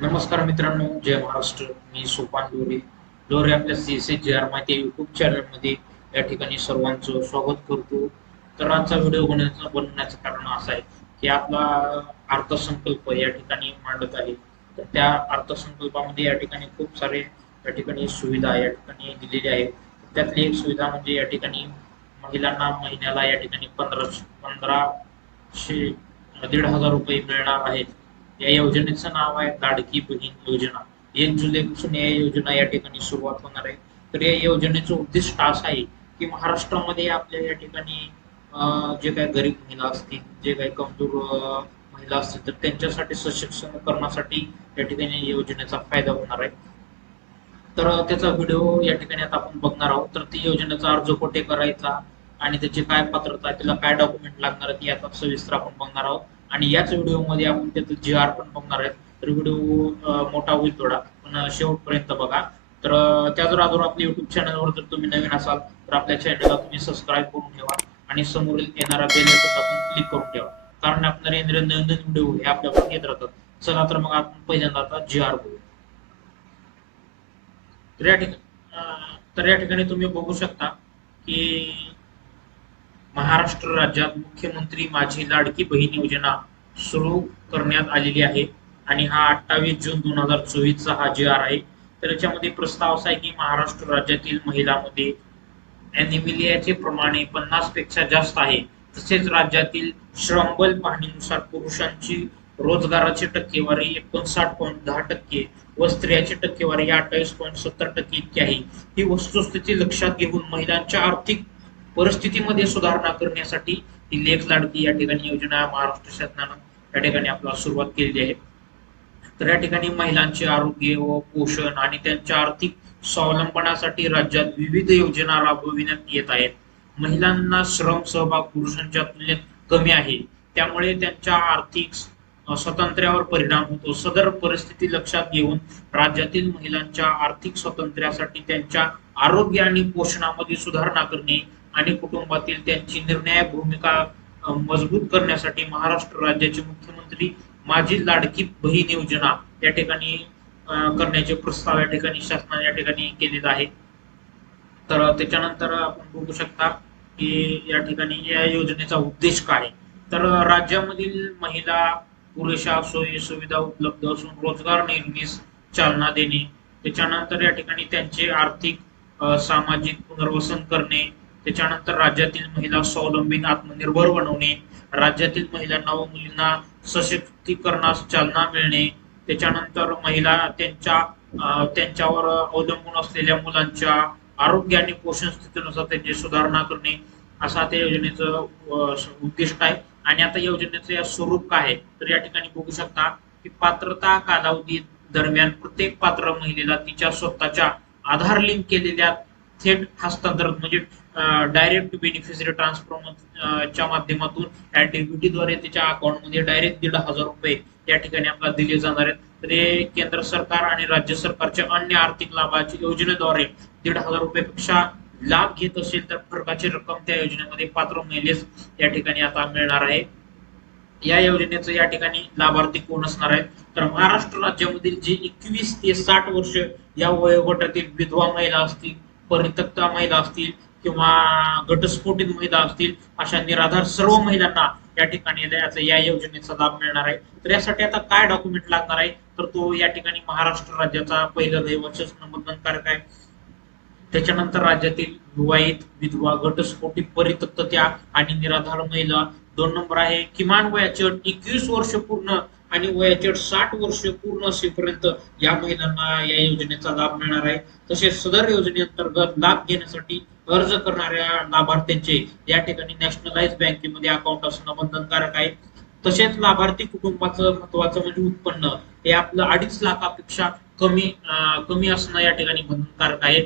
नमस्कार मित्रांनो जय महाराष्ट्र. मी सोपान डोरे लोरे आपल्या सी सी जी आर माहिती युट्यूब चॅनलमध्ये या ठिकाणी सर्वांचं स्वागत करतो. तर आजचा व्हिडिओ बनवण्याचं बनवण्याचं कारण असं आहे की आपला अर्थसंकल्प या ठिकाणी मांडत आहे. तर त्या अर्थसंकल्पामध्ये या ठिकाणी खूप सारे या ठिकाणी सुविधा या ठिकाणी दिलेल्या आहेत. त्यातली एक सुविधा म्हणजे या ठिकाणी महिलांना महिन्याला या ठिकाणी पंधरा पंधराशे दीड हजार रुपये मिळणार आहेत. या योजनेचं नाव आहे लाडकी बहीण योजना. एक जुलैपासून या योजना या ठिकाणी सुरुवात होणार आहे. तर या योजनेचं उद्दिष्ट असं आहे की महाराष्ट्रामध्ये आपल्या या ठिकाणी जे काही गरीब महिला असतील जे काही कमजोर महिला असतील तर त्यांच्यासाठी सशक्तीकरणासाठी या ठिकाणी योजनेचा फायदा होणार आहे. तर त्याचा व्हिडिओ या ठिकाणी आता आपण बघणार आहोत. तर ती योजनेचा अर्ज कुठे करायचा आणि त्याची काय पात्रता तिला काय डॉक्युमेंट लागणार आहे याचा सविस्तर आपण बघणार आहोत. आणि याच व्हिडिओमध्ये आपण त्याचं जी आर पण बघणार आहेत तर व्हिडिओ मोठा होईल थोडा पण शेवटपर्यंत बघा. तर त्याचबरोबर त्याच आपल्या युट्यूब चॅनलवर जर तुम्ही नवीन असाल तर आपल्या चॅनलला तुम्ही सबस्क्राईब करून ठेवा आणि समोरील येणारा बेल आयकॉन आपण क्लिक करून ठेवा. कारण आपल्याला येणारे नवीन नवीन व्हिडिओ हे आपल्याकडून येत राहतात. चला तर मग आपण पहिल्यांदा आता जी आर बघू तर या ठिकाणी तर या ठिकाणी तुम्ही बघू शकता की महाराष्ट्र राज्यात मुख्यमंत्री माझी लाडकी बहीण योजना सुरू करण्यात आलेली आहे. आणि हा अठ्ठावीस जून दोन हजार चोवीसचा हा जी आर आहे तर याच्यामध्ये प्रस्ताव असा आहे की महाराष्ट्र राज्यातील महिलांमध्ये अॅनिमिलियाचे प्रमाण पन्नासपेक्षा जास्त आहे. तसेच राज्यातील श्रमबल पाहणीनुसार पुरुषांची रोजगाराची टक्केवारी एकोणसाठ पॉईंट दहा टक्के व स्त्रियाची टक्केवारी अठ्ठावीस पॉईंट सत्तर टक्के इतकी आहे. ही वस्तुस्थिती लक्षात घेऊन महिलांच्या आर्थिक परिस्थितीमध्ये सुधारणा करण्यासाठी ही लेख लाडकी या ठिकाणी योजना महाराष्ट्र शासनानं या ठिकाणी आपला सुरुवात केलेली आहे. तर या ठिकाणी महिलांचे आरोग्य व पोषण आणि त्यांच्या आर्थिक स्वावलंबनासाठी राज्यात विविध योजना राबविण्यात येत आहेत. महिलांना श्रम सहभाग पुरुषांच्या तुलनेत कमी आहे. त्यामुळे त्यांच्या आर्थिक स्वातंत्र्यावर परिणाम होतो. सदर परिस्थिती लक्षात घेऊन राज्यातील महिलांच्या आर्थिक स्वातंत्र्यासाठी त्यांच्या आरोग्य आणि पोषणामध्ये सुधारणा करणे आणि कुटुंबातील त्यांची निर्णायक भूमिका मजबूत करण्यासाठी महाराष्ट्र राज्याचे मुख्यमंत्री माझी लाडकी बहीण योजना या ठिकाणी करण्याचे प्रस्ताव या ठिकाणी शासनाने या ठिकाणी केलेला आहे तर त्याच्यानंतर आपण बघू शकता की या ठिकाणी या योजनेचा उद्देश काय आहे? तर राज्यामधील महिला पुरेशा सोयी सुविधा उपलब्ध असून रोजगार निर्मितीस चालना देणे त्याच्यानंतर या ठिकाणी त्यांचे आर्थिक सामाजिक पुनर्वसन करणे त्याच्यानंतर राज्यातील महिला स्वावलंबी आत्मनिर्भर बनवणे राज्यातील महिलांना व मुलींना सशक्तीकरणास चालना मिळणे त्याच्यानंतर महिला त्यांच्या त्यांच्यावर अवलंबून असलेल्या मुलांच्या आरोग्य आणि पोषण स्थितीनुसार त्यांची सुधारणा करणे असा त्या योजनेचं उद्दिष्ट आहे. आणि आता योजनेचं या स्वरूप काय आहे तर या ठिकाणी बघू शकता की पात्रता कालावधी दरम्यान प्रत्येक पात्र महिलेला तिच्या स्वतःच्या आधार लिंक केलेल्या थेट हस्तांतरण म्हणजे डायरेक्ट बेनिफिशरी ट्रान्सफर च्या माध्यमातून या डीबीटीद्वारे तिच्या अकाउंटमध्ये डायरेक्ट दीड हजार रुपये या ठिकाणी आपल्याला दिले जाणार आहेत. तर हे केंद्र सरकार आणि राज्य सरकारच्या अन्य आर्थिक लाभाच्या योजनेद्वारे दीड हजार रुपयापेक्षा लाभ घेत असेल तर फरकाची रक्कम त्या योजनेमध्ये पात्र महिलेस या ठिकाणी आता मिळणार आहे. या योजनेचं या ठिकाणी लाभार्थी कोण असणार आहेत? तर महाराष्ट्र राज्यामधील जे एकवीस ते साठ वर्ष या वयोगटातील विधवा महिला असतील परित्यक्ता महिला असतील किंवा घटस्फोटित महिला असतील अशा निराधार सर्व महिलांना या ठिकाणी या योजनेचा लाभ मिळणार आहे. तर यासाठी आता काय डॉक्युमेंट लागणार आहे? तर तो या ठिकाणी महाराष्ट्र राज्याचा पहिलं रहिवासी असणं बंधनकारक आहे. त्याच्यानंतर राज्यातील विवाहित विधवा घटस्फोटी परितक्तत्या आणि निराधार महिला दोन नंबर आहे. किमान वयाची अट एकवीस वर्ष पूर्ण आणि वयाची अट साठ वर्ष पूर्ण असेपर्यंत या महिलांना या योजनेचा लाभ मिळणार आहे. तसेच सदर योजनेअंतर्गत लाभ घेण्यासाठी अर्ज करणाऱ्या लाभार्थ्यांचे या ठिकाणी नॅशनलाइज बँकेमध्ये अकाउंट असणं बंधनकारक आहे. तसेच लाभार्थी कुटुंबाचं महत्वाचं म्हणजे उत्पन्न हे आपलं अडीच लाखापेक्षा कमी कमी असणं या ठिकाणी बंधनकारक आहे.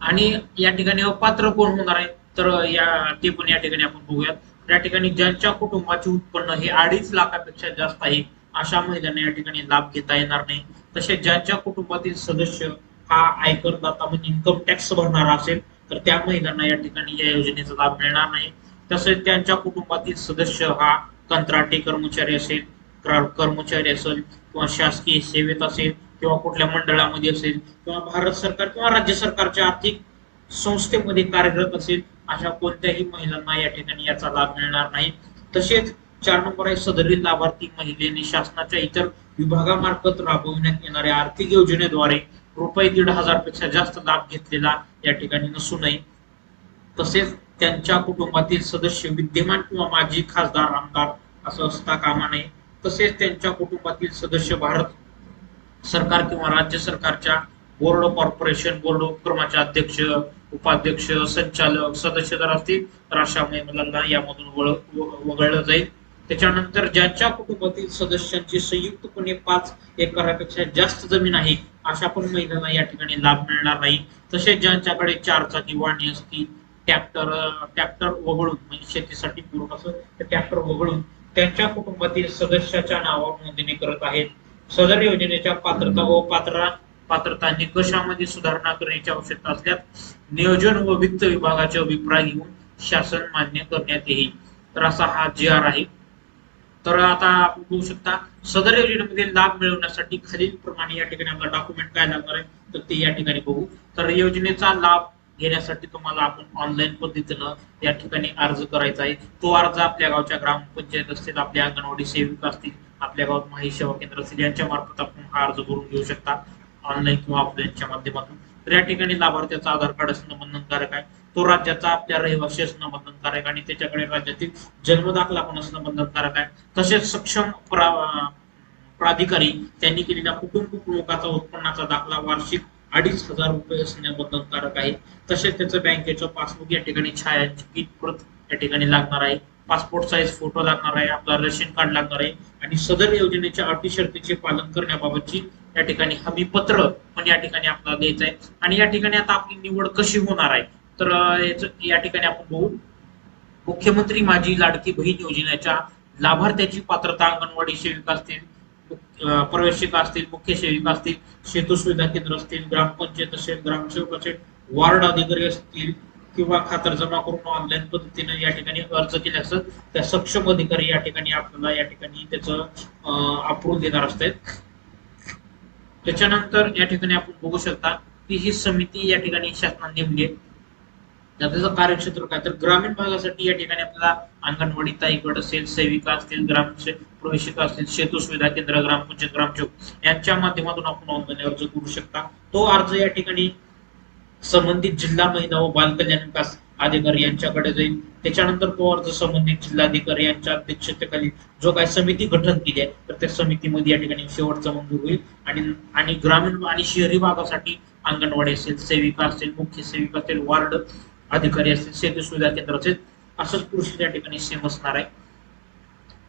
आणि या ठिकाणी अपात्र कोण होणार आहे तर या ते पण या ठिकाणी आपण बघूयात. या ठिकाणी ज्यांच्या कुटुंबाचे उत्पन्न हे अडीच लाखापेक्षा जास्त आहे अशा महिलांना या ठिकाणी लाभ घेता येणार नाही. तसेच ज्यांच्या कुटुंबातील सदस्य हा आयकर दाता म्हणजे इन्कम टॅक्स भरणारा असेल तर त्या महिलांना या ठिकाणी या योजनेचा लाभ मिळणार नाही. तसेच त्यांच्या कुटुंबातील सदस्य हा कंत्राटी कर्मचारी असेल कर्मचारी असेल किंवा शासकीय सेवेत असेल किंवा कुठल्या मंडळामध्ये असेल किंवा भारत सरकार किंवा राज्य सरकारच्या आर्थिक संस्थेमध्ये कार्यरत असेल अशा कोणत्याही महिलांना या ठिकाणी याचा लाभ मिळणार नाही. तसेच चार नंबर आहे सदरील लाभार्थी महिलेने शासनाच्या इतर विभागामार्फत राबविण्यात येणाऱ्या आर्थिक योजनेद्वारे रुपये दीड हजारपेक्षा जास्त लाभ घेतलेला या ठिकाणी नसू नये. तसेच त्यांच्या कुटुंबातील सदस्य विद्यमान किंवा माजी खासदार आमदार असं असता कामा नये. तसेच त्यांच्या कुटुंबातील सदस्य भारत सरकार किंवा राज्य सरकारच्या बोर्ड कॉर्पोरेशन बोर्ड उपक्रमाचे अध्यक्ष उपाध्यक्ष संचालक सदस्य जर असतील तर अशा महिलांना यामधून वगळलं जाईल. त्याच्यानंतर ज्यांच्या कुटुंबातील सदस्यांची संयुक्तपणे पाच एकरापेक्षा जास्त जमीन आहे अशा पण महिलांना या ठिकाणी लाभ मिळणार नाही. तसेच ज्यांच्याकडे चार चाकी वाहने असतील ट्रॅक्टर ट्रॅक्टर वगळून म्हणजे शेतीसाठी पूर्ण असं ट्रॅक्टर वगळून त्यांच्या कुटुंबातील सदस्याच्या नावावर नोंदणी करत आहेत. सदर योजनेच्या पात्रता व पात्र पात्रता निकषामध्ये सुधारणा करण्याची आवश्यकता असल्यास नियोजन व वित्त विभागाचे अभिप्राय घेऊन शासन मान्य करण्यात येईल. तर असा हा जी आर आहे. तर आता आपण बघू शकता सदर योजनेमध्ये लाभ मिळवण्यासाठी खालील प्रमाणे या ठिकाणी आपला डॉक्युमेंट काय लागणार आहे तर ते या ठिकाणी बघू. तर योजनेचा लाभ घेण्यासाठी तुम्हाला आपण ऑनलाईन पद्धतीनं या ठिकाणी अर्ज करायचा आहे. तो अर्ज आपल्या गावच्या ग्रामपंचायत असतील आपल्या अंगणवाडी सेविका असतील आपल्या गावात माहिती सेवा केंद्र असतील यांच्या मार्फत आपण हा अर्ज करून घेऊ शकता ऑनलाईन किंवा ऑफलाईनच्या माध्यमातून. तर या ठिकाणी लाभार्थ्याचा आधार कार्ड असणं बंधनकारक आहे. तो राज्याचा आपल्या रहिवासी असणं बंधनकारक आणि त्याच्याकडे राज्यातील जन्म दाखला पण असणं बंधनकारक आहे. तसेच सक्षम प्राधिकारी त्यांनी केलेल्या कुटुंब प्रमुखाचा उत्पन्नाचा दाखला वार्षिक अडीच हजार रुपये असणे बंधनकारक आहे. तसेच त्याचं बँकेचं पासबुक या ठिकाणी छायाचित्रित प्रत या ठिकाणी लागणार आहे. पासपोर्ट साईज फोटो लागणार आहे. आपला रेशन कार्ड लागणार आहे. आणि सदर योजनेच्या अटी शर्तीचे पालन करण्याबाबतची या ठिकाणी हमी पत्र पण या ठिकाणी आपल्याला द्यायचं आहे. आणि या ठिकाणी आता आपली निवड कशी होणार आहे? तर या ठिकाणी आपण बघू. मुख्यमंत्री माझी लाडकी बहीण योजनेच्या लाभार्थ्याची पात्रता अंगणवाडी सेविका असतील प्रवेशिका असतील मुख्य सेविका असतील सेतू सुविधा केंद्र असतील ग्रामपंचायत असेल ग्रामसेवक असेल वार्ड अधिकारी असतील किंवा खातर जमा करून ऑनलाईन पद्धतीने या ठिकाणी अर्ज केले असत त्या सक्षम अधिकारी या ठिकाणी आपल्याला या ठिकाणी त्याचं अप्रूव्ह देणार असतात. त्याच्यानंतर या ठिकाणी आपण बघू शकता की ही समिती या ठिकाणी शासनाने नेमली आहे. त्याचं कार्यक्षेत्र काय तर ग्रामीण भागासाठी या ठिकाणी आपल्याला अंगणवाडी ताईगड असेल सेविका असतील ग्राम प्रवेशिका असतील सेतू सुविधा केंद्र ग्रामपंचायत ग्रामसेवक यांच्या माध्यमातून आपण ऑनलाईन अर्ज करू शकता. तो अर्ज या ठिकाणी संबंधित जिल्हा महिला व बाल कल्याण विकास अधिकारी यांच्याकडे जाईल. त्याच्यानंतर तो अर्ज संबंधित जिल्हाधिकारी यांच्या अध्यक्षतेखाली जो काय समिती गठन केली आहे तर त्या समितीमध्ये या ठिकाणी शेवटचा मंजूर होईल. आणि आणि ग्रामीण आणि शहरी भागासाठी अंगणवाडी असेल सेविका असेल मुख्य सेविका असेल वार्ड अधिकारी असतील सेतू सुविधा केंद्र असेल असंच पुरुष या ठिकाणी सेम असणार आहे.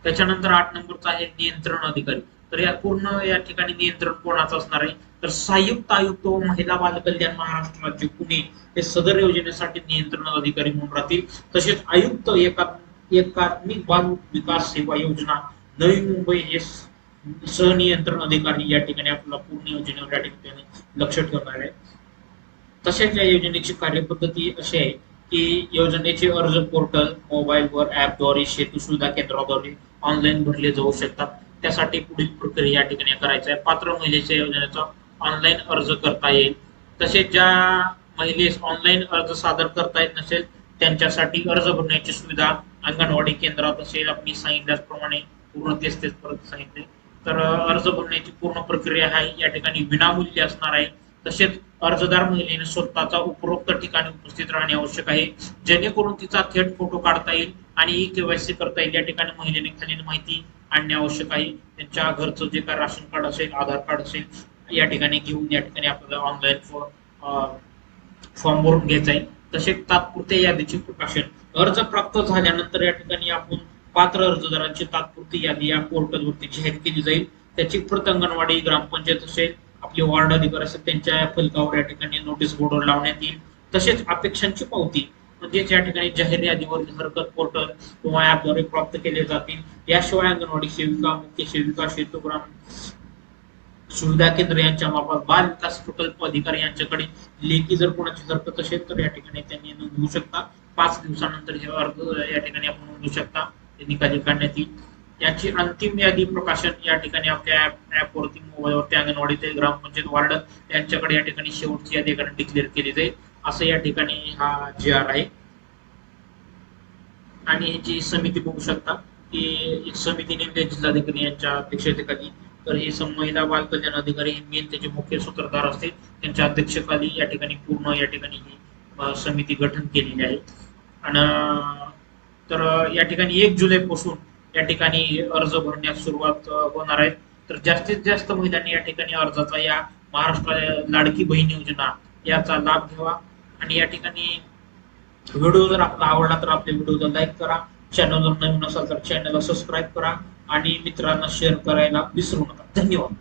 त्याच्यानंतर आठ नंबरचा आहे नियंत्रण अधिकारी. तर या पूर्ण या ठिकाणी नियंत्रण कोणाचं असणार आहे? तर संयुक्त आयुक्त व महिला बाल कल्याण महाराष्ट्र राज्य पुणे हे सदर योजनेसाठी नियंत्रण अधिकारी म्हणून राहतील. तसेच आयुक्त एकात्मिक बाल विकास सेवा योजना नवी मुंबई हे स- सहनियंत्रण अधिकारी या ठिकाणी आपल्याला पूर्ण योजनेवर या ठिकाणी लक्ष ठेवणार आहे. तसेच या योजनेची कार्यपद्धती अशी आहे की योजनेचे अर्ज पोर्टल मोबाईलवर ऍपद्वारे सेतू सुविधा केंद्राद्वारे ऑनलाईन भरले जाऊ शकतात. त्यासाठी पुढील प्रक्रिया या ठिकाणी करायची आहे. पात्र महिलेच्या योजनेचा ऑनलाईन अर्ज करता येईल. तसेच ज्या महिलेस ऑनलाईन अर्ज सादर करता येत नसेल त्यांच्यासाठी अर्ज भरण्याची सुविधा अंगणवाडी केंद्रात असेल आपण सांगितल्याप्रमाणे पूर्ण तेच तेच परत सांगितले तर अर्ज भरण्याची पूर्ण प्रक्रिया आहे. या ठिकाणी विनामूल्य असणार आहे. तसेच अर्जदार महिलेने स्वतःचा उपरोक्त ठिकाणी उपस्थित राहणे आवश्यक आहे. जेणेकरून तिचा थेट फोटो काढता येईल आणि ई केवायसी करता येईल. या ठिकाणी महिलेने खालील माहिती आणणे आवश्यक आहे. त्यांच्या घरचं जे काय राशन कार्ड असेल आधार कार्ड असेल या ठिकाणी घेऊन या ठिकाणी आपल्याला ऑनलाईन फॉर्म भरून घ्यायचा आहे. तसेच तात्पुरत्या यादीचे प्रकाशन. अर्ज प्राप्त झाल्यानंतर या ठिकाणी आपण पात्र अर्जदारांची तात्पुरती यादी या पोर्टलवरती जाहीर केली जाईल. त्याची प्रत अंगणवाडी ग्रामपंचायत असेल आपले वॉर्ड अधिकारी असेल त्यांच्या फलकावर या ठिकाणी नोटीस बोर्डवर लावण्यात येईल. तसेच अपेक्षांची पावती म्हणजेच या ठिकाणी जाहीर यादीवर हरकत पोर्टल किंवा ऍपद्वारे प्राप्त केले जातील. याशिवाय अंगणवाडी सेविका मुख्य सेविका शेतोग्राम सुविधा केंद्र यांच्या मार्फत बाल विकास प्रकल्प अधिकारी यांच्याकडे लेखी जर कोणाची हरकत असेल तर या ठिकाणी त्यांनी नोंदवू शकता. पाच दिवसानंतर हे अर्ज या ठिकाणी आपण नोंदवू शकता. निकाली काढण्यात येईल. याची अंतिम यादी प्रकाशन या ठिकाणी आपल्या ऍप ऍपवरती मोबाईलवरती अंगणवाडी ते ग्रामपंचायत वार्ड यांच्याकडे या ठिकाणी शेवटची यादी डिक्लेअर केली जाईल. असं या ठिकाणी हा जी आर आहे. आणि ह्याची समिती बघू शकता की समिती नेमली जिल्हाधिकारी यांच्या अध्यक्षतेखाली. तर हे महिला बाल कल्याण अधिकारी हे मेन त्याचे मुख्य सूत्रधार असतील त्यांच्या अध्यक्षकाली या ठिकाणी पूर्ण या ठिकाणी ही समिती गठन केलेली आहे. आणि तर या ठिकाणी एक जुलैपासून या ठिकाणी अर्ज भरण्यास सुरुवात होणार आहे. तर जास्तीत जास्त महिलांनी या ठिकाणी अर्जाचा या महाराष्ट्र लाडकी बहीण योजना याचा लाभ घ्यावा. आणि या ठिकाणी व्हिडिओ जर आपला आवडला तर आपल्या व्हिडिओला लाईक करा. चॅनल जर नवीन असाल तर चॅनलला सबस्क्राईब करा. आणि मित्रांना शेअर करायला विसरू नका. धन्यवाद.